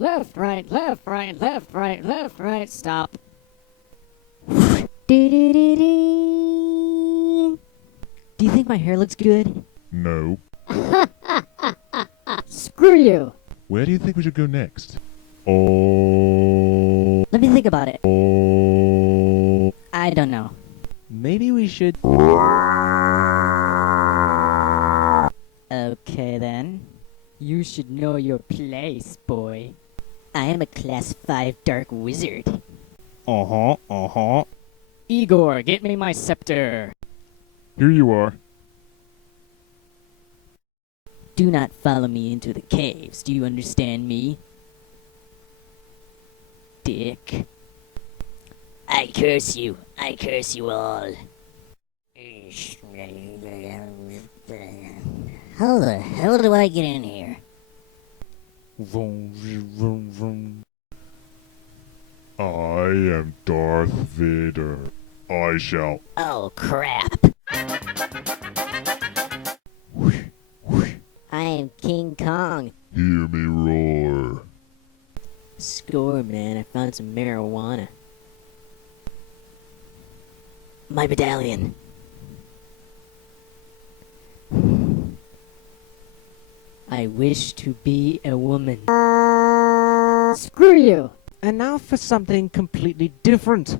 Left, right, left, right, left, right, left, right, stop. Do you think my hair looks good? No. Screw you. Where do you think we should go next? Oh. Let me think about it. Oh. I don't know. Maybe we should... Okay then. You should know your place, boy. I am a class 5 dark wizard. Igor, get me my scepter. Here you are. Do not follow me into the caves, do you understand me? Dick. I curse you all. How the hell do I get in here? I am Darth Vader. I shall. Oh crap. I am King Kong. Hear me roar. Score, man, I found some marijuana. My medallion. I wish to be a woman. Screw you. And now for something completely different.